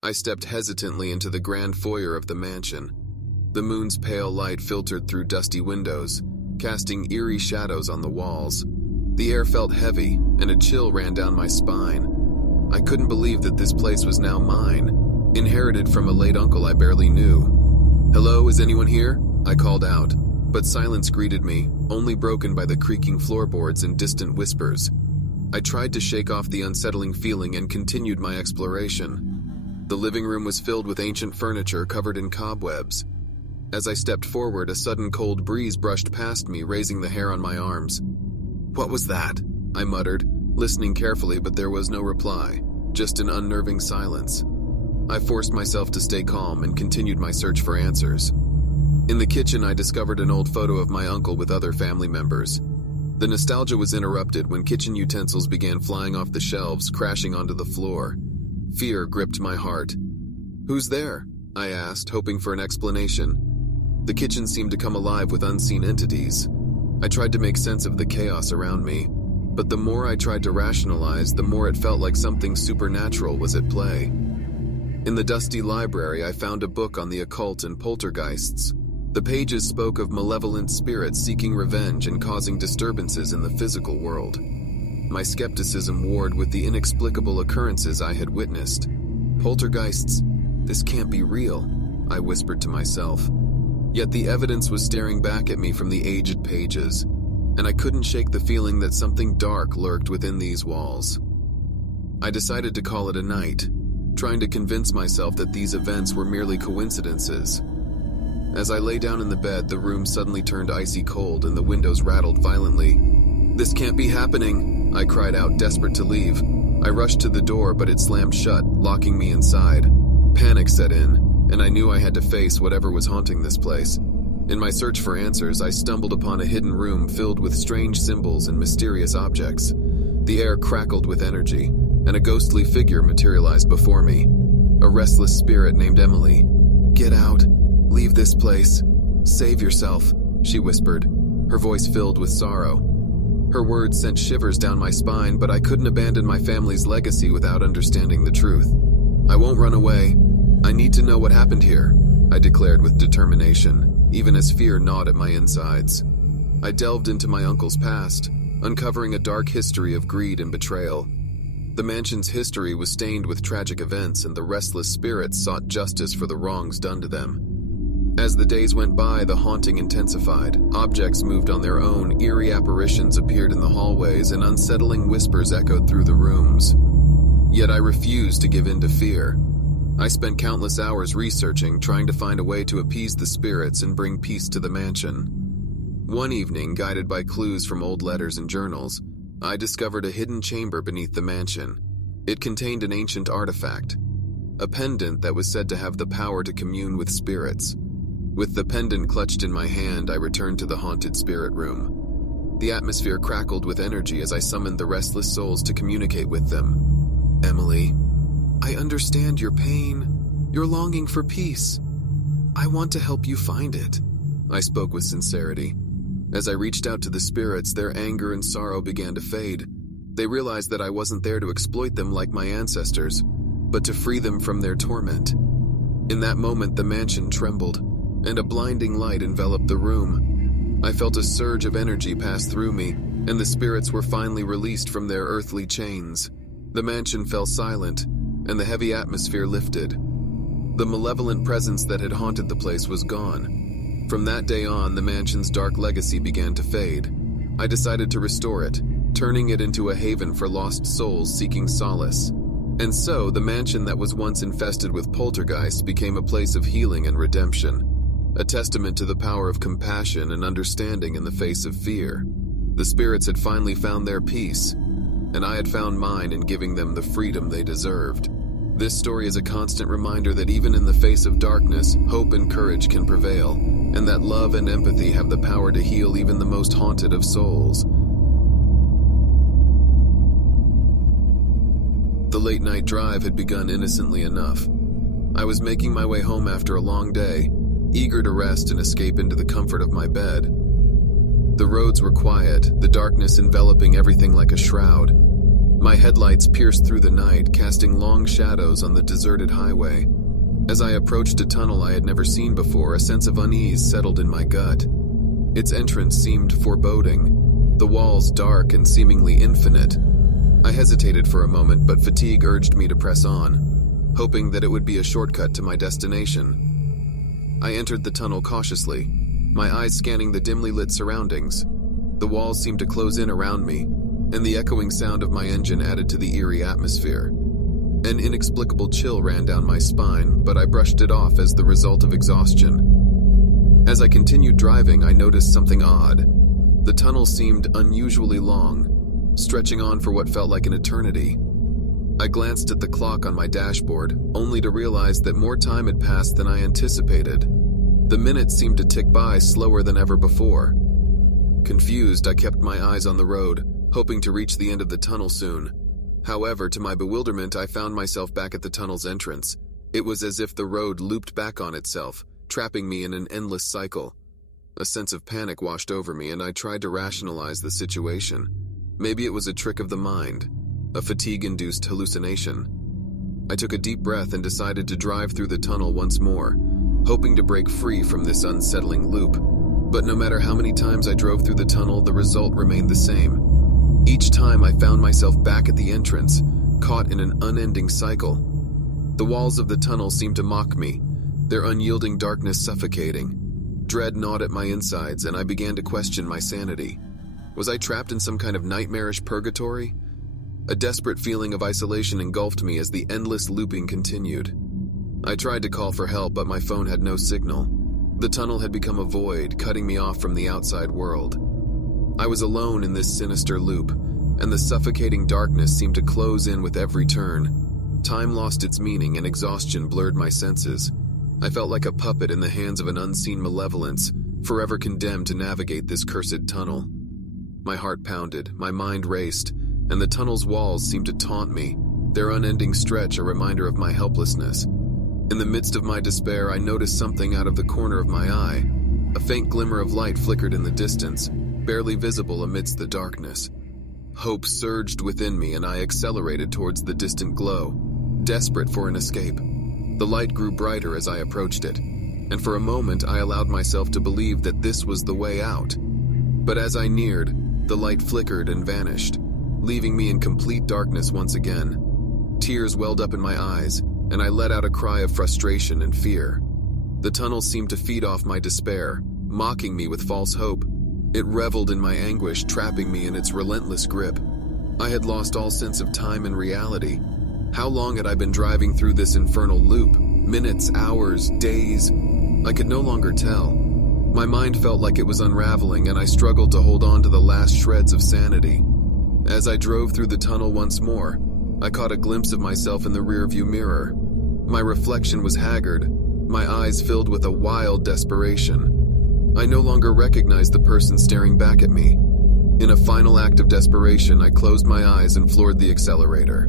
I stepped hesitantly into the grand foyer of the mansion. The moon's pale light filtered through dusty windows, casting eerie shadows on the walls. The air felt heavy, and a chill ran down my spine. I couldn't believe that this place was now mine, inherited from a late uncle I barely knew. "Hello, is anyone here?" I called out, but silence greeted me, only broken by the creaking floorboards and distant whispers. I tried to shake off the unsettling feeling and continued my exploration. The living room was filled with ancient furniture covered in cobwebs. As I stepped forward, a sudden cold breeze brushed past me, raising the hair on my arms. "What was that?" I muttered, listening carefully, but there was no reply, just an unnerving silence. I forced myself to stay calm and continued my search for answers. In the kitchen, I discovered an old photo of my uncle with other family members. The nostalgia was interrupted when kitchen utensils began flying off the shelves, crashing onto the floor. Fear gripped my heart. "Who's there?" I asked, hoping for an explanation. The kitchen seemed to come alive with unseen entities. I tried to make sense of the chaos around me, but the more I tried to rationalize, the more it felt like something supernatural was at play. In the dusty library, I found a book on the occult and poltergeists. The pages spoke of malevolent spirits seeking revenge and causing disturbances in the physical world. My skepticism warred with the inexplicable occurrences I had witnessed. "Poltergeists? This can't be real," I whispered to myself. Yet the evidence was staring back at me from the aged pages, and I couldn't shake the feeling that something dark lurked within these walls. I decided to call it a night, trying to convince myself that these events were merely coincidences. As I lay down in the bed, the room suddenly turned icy cold and the windows rattled violently. "This can't be happening," I cried out, desperate to leave. I rushed to the door, but it slammed shut, locking me inside. Panic set in, and I knew I had to face whatever was haunting this place. In my search for answers, I stumbled upon a hidden room filled with strange symbols and mysterious objects. The air crackled with energy, and a ghostly figure materialized before me. A restless spirit named Emily. "Get out. Leave this place. Save yourself," she whispered, her voice filled with sorrow. Her words sent shivers down my spine, but I couldn't abandon my family's legacy without understanding the truth. "I won't run away. I need to know what happened here," I declared with determination, even as fear gnawed at my insides. I delved into my uncle's past, uncovering a dark history of greed and betrayal. The mansion's history was stained with tragic events, and the restless spirits sought justice for the wrongs done to them. As the days went by, the haunting intensified. Objects moved on their own, eerie apparitions appeared in the hallways, and unsettling whispers echoed through the rooms. Yet I refused to give in to fear. I spent countless hours researching, trying to find a way to appease the spirits and bring peace to the mansion. One evening, guided by clues from old letters and journals, I discovered a hidden chamber beneath the mansion. It contained an ancient artifact, a pendant that was said to have the power to commune with spirits. With the pendant clutched in my hand, I returned to the haunted spirit room. The atmosphere crackled with energy as I summoned the restless souls to communicate with them. "Emily, I understand your pain, your longing for peace. I want to help you find it," I spoke with sincerity. As I reached out to the spirits, their anger and sorrow began to fade. They realized that I wasn't there to exploit them like my ancestors, but to free them from their torment. In that moment, the mansion trembled, and a blinding light enveloped the room. I felt a surge of energy pass through me, and the spirits were finally released from their earthly chains. The mansion fell silent, and the heavy atmosphere lifted. The malevolent presence that had haunted the place was gone. From that day on, the mansion's dark legacy began to fade. I decided to restore it, turning it into a haven for lost souls seeking solace. And so, the mansion that was once infested with poltergeists became a place of healing and redemption, a testament to the power of compassion and understanding in the face of fear. The spirits had finally found their peace, and I had found mine in giving them the freedom they deserved. This story is a constant reminder that even in the face of darkness, hope and courage can prevail, and that love and empathy have the power to heal even the most haunted of souls. The late-night drive had begun innocently enough. I was making my way home after a long day, eager to rest and escape into the comfort of my bed. The roads were quiet, the darkness enveloping everything like a shroud. My headlights pierced through the night, casting long shadows on the deserted highway. As I approached a tunnel I had never seen before, a sense of unease settled in my gut. Its entrance seemed foreboding, the walls dark and seemingly infinite. I hesitated for a moment, but fatigue urged me to press on, hoping that it would be a shortcut to my destination. I entered the tunnel cautiously, my eyes scanning the dimly lit surroundings. The walls seemed to close in around me, and the echoing sound of my engine added to the eerie atmosphere. An inexplicable chill ran down my spine, but I brushed it off as the result of exhaustion. As I continued driving, I noticed something odd. The tunnel seemed unusually long, stretching on for what felt like an eternity. I glanced at the clock on my dashboard, only to realize that more time had passed than I anticipated. The minutes seemed to tick by slower than ever before. Confused, I kept my eyes on the road, hoping to reach the end of the tunnel soon. However, to my bewilderment, I found myself back at the tunnel's entrance. It was as if the road looped back on itself, trapping me in an endless cycle. A sense of panic washed over me, and I tried to rationalize the situation. Maybe it was a trick of the mind, a fatigue-induced hallucination. I took a deep breath and decided to drive through the tunnel once more, hoping to break free from this unsettling loop. But no matter how many times I drove through the tunnel, the result remained the same. Each time I found myself back at the entrance, caught in an unending cycle. The walls of the tunnel seemed to mock me, their unyielding darkness suffocating. Dread gnawed at my insides, and I began to question my sanity. Was I trapped in some kind of nightmarish purgatory? A desperate feeling of isolation engulfed me as the endless looping continued. I tried to call for help, but my phone had no signal. The tunnel had become a void, cutting me off from the outside world. I was alone in this sinister loop, and the suffocating darkness seemed to close in with every turn. Time lost its meaning, and exhaustion blurred my senses. I felt like a puppet in the hands of an unseen malevolence, forever condemned to navigate this cursed tunnel. My heart pounded, my mind raced, and the tunnel's walls seemed to taunt me, their unending stretch a reminder of my helplessness. In the midst of my despair, I noticed something out of the corner of my eye. A faint glimmer of light flickered in the distance, barely visible amidst the darkness. Hope surged within me, and I accelerated towards the distant glow, desperate for an escape. The light grew brighter as I approached it, and for a moment I allowed myself to believe that this was the way out. But as I neared, the light flickered and vanished, leaving me in complete darkness once again. Tears welled up in my eyes, and I let out a cry of frustration and fear. The tunnel seemed to feed off my despair, mocking me with false hope. It reveled in my anguish, trapping me in its relentless grip. I had lost all sense of time and reality. How long had I been driving through this infernal loop? Minutes, hours, days? I could no longer tell. My mind felt like it was unraveling, and I struggled to hold on to the last shreds of sanity. As I drove through the tunnel once more, I caught a glimpse of myself in the rearview mirror. My reflection was haggard, my eyes filled with a wild desperation. I no longer recognized the person staring back at me. In a final act of desperation, I closed my eyes and floored the accelerator.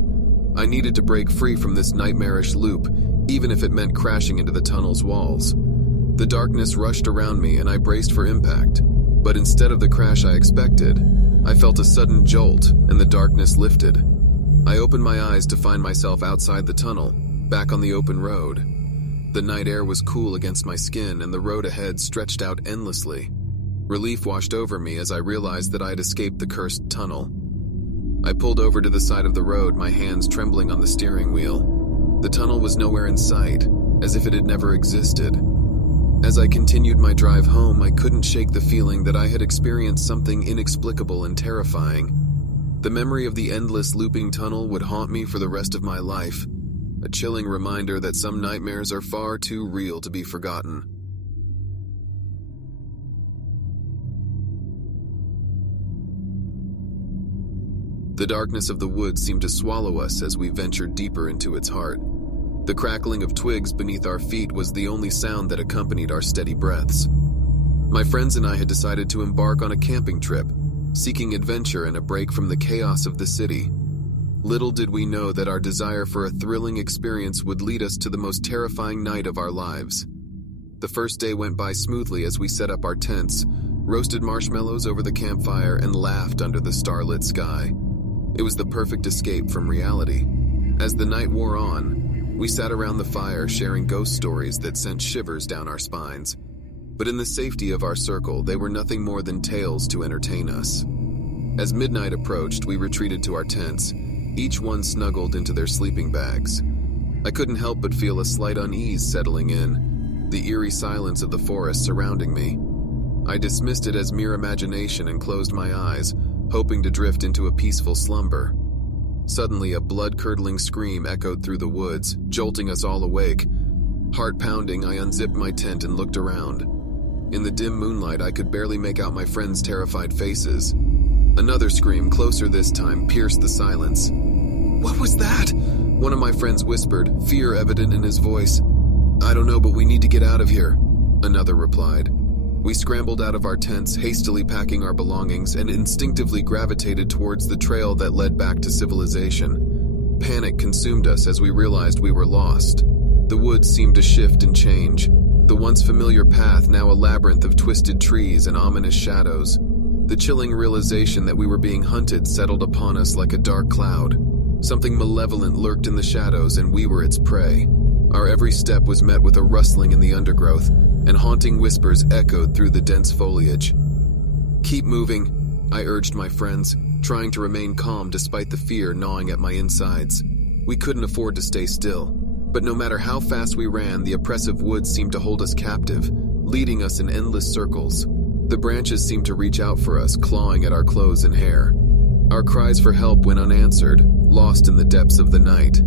I needed to break free from this nightmarish loop, even if it meant crashing into the tunnel's walls. The darkness rushed around me, and I braced for impact. But instead of the crash I expected, I felt a sudden jolt, and the darkness lifted. I opened my eyes to find myself outside the tunnel, back on the open road. The night air was cool against my skin, and the road ahead stretched out endlessly. Relief washed over me as I realized that I had escaped the cursed tunnel. I pulled over to the side of the road, my hands trembling on the steering wheel. The tunnel was nowhere in sight, as if it had never existed. As I continued my drive home, I couldn't shake the feeling that I had experienced something inexplicable and terrifying. The memory of the endless looping tunnel would haunt me for the rest of my life. A chilling reminder that some nightmares are far too real to be forgotten. The darkness of the woods seemed to swallow us as we ventured deeper into its heart. The crackling of twigs beneath our feet was the only sound that accompanied our steady breaths. My friends and I had decided to embark on a camping trip, seeking adventure and a break from the chaos of the city. Little did we know that our desire for a thrilling experience would lead us to the most terrifying night of our lives. The first day went by smoothly as we set up our tents, roasted marshmallows over the campfire, and laughed under the starlit sky. It was the perfect escape from reality. As the night wore on, we sat around the fire sharing ghost stories that sent shivers down our spines. But in the safety of our circle, they were nothing more than tales to entertain us. As midnight approached, we retreated to our tents, each one snuggled into their sleeping bags. I couldn't help but feel a slight unease settling in, the eerie silence of the forest surrounding me. I dismissed it as mere imagination and closed my eyes, hoping to drift into a peaceful slumber. Suddenly, a blood-curdling scream echoed through the woods, jolting us all awake. Heart pounding, I unzipped my tent and looked around. In the dim moonlight, I could barely make out my friends' terrified faces. Another scream, closer this time, pierced the silence. "What was that?" one of my friends whispered, fear evident in his voice. "I don't know, but we need to get out of here," another replied. We scrambled out of our tents, hastily packing our belongings, and instinctively gravitated towards the trail that led back to civilization. Panic consumed us as we realized we were lost. The woods seemed to shift and change, the once familiar path now a labyrinth of twisted trees and ominous shadows. The chilling realization that we were being hunted settled upon us like a dark cloud. Something malevolent lurked in the shadows, and we were its prey. Our every step was met with a rustling in the undergrowth, and haunting whispers echoed through the dense foliage. "Keep moving," I urged my friends, trying to remain calm despite the fear gnawing at my insides. We couldn't afford to stay still, but no matter how fast we ran, the oppressive woods seemed to hold us captive, leading us in endless circles. The branches seemed to reach out for us, clawing at our clothes and hair. Our cries for help went unanswered, lost in the depths of the night.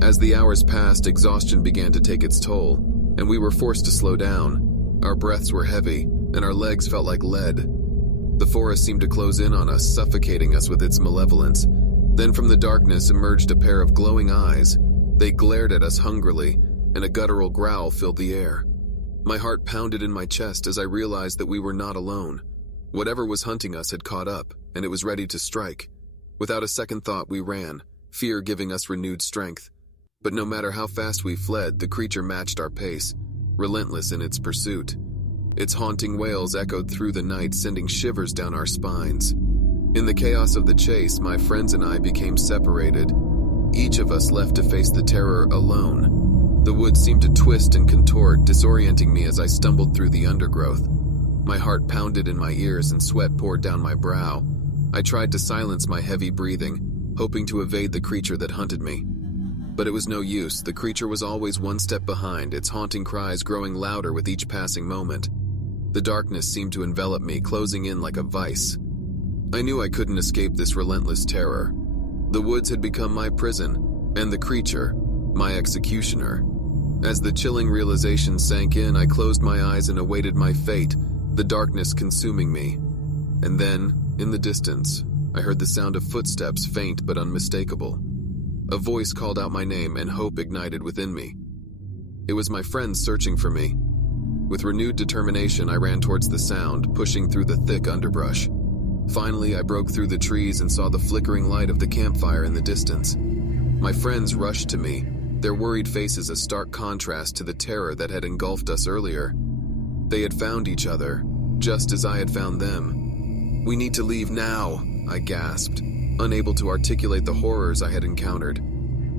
As the hours passed, exhaustion began to take its toll, and we were forced to slow down. Our breaths were heavy, and our legs felt like lead. The forest seemed to close in on us, suffocating us with its malevolence. Then from the darkness emerged a pair of glowing eyes. They glared at us hungrily, and a guttural growl filled the air. My heart pounded in my chest as I realized that we were not alone. Whatever was hunting us had caught up, and it was ready to strike. Without a second thought, we ran, fear giving us renewed strength. But no matter how fast we fled, the creature matched our pace, relentless in its pursuit. Its haunting wails echoed through the night, sending shivers down our spines. In the chaos of the chase, my friends and I became separated, each of us left to face the terror alone. The woods seemed to twist and contort, disorienting me as I stumbled through the undergrowth. My heart pounded in my ears and sweat poured down my brow. I tried to silence my heavy breathing, hoping to evade the creature that hunted me. But it was no use. The creature was always one step behind, its haunting cries growing louder with each passing moment. The darkness seemed to envelop me, closing in like a vice. I knew I couldn't escape this relentless terror. The woods had become my prison, and the creature, my executioner. As the chilling realization sank in, I closed my eyes and awaited my fate, the darkness consuming me. And then, in the distance, I heard the sound of footsteps, faint but unmistakable. A voice called out my name, and hope ignited within me. It was my friends searching for me. With renewed determination, I ran towards the sound, pushing through the thick underbrush. Finally, I broke through the trees and saw the flickering light of the campfire in the distance. My friends rushed to me, their worried faces a stark contrast to the terror that had engulfed us earlier. They had found each other, just as I had found them. "We need to leave now," I gasped, unable to articulate the horrors I had encountered.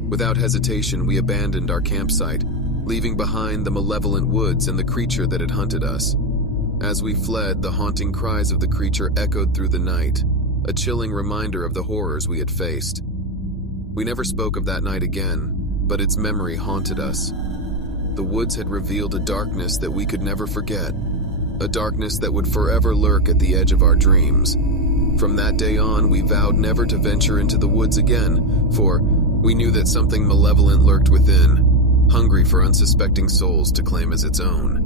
Without hesitation, we abandoned our campsite, leaving behind the malevolent woods and the creature that had hunted us. As we fled, the haunting cries of the creature echoed through the night, a chilling reminder of the horrors we had faced. We never spoke of that night again, but its memory haunted us. The woods had revealed a darkness that we could never forget, a darkness that would forever lurk at the edge of our dreams. From that day on, we vowed never to venture into the woods again, for we knew that something malevolent lurked within, hungry for unsuspecting souls to claim as its own.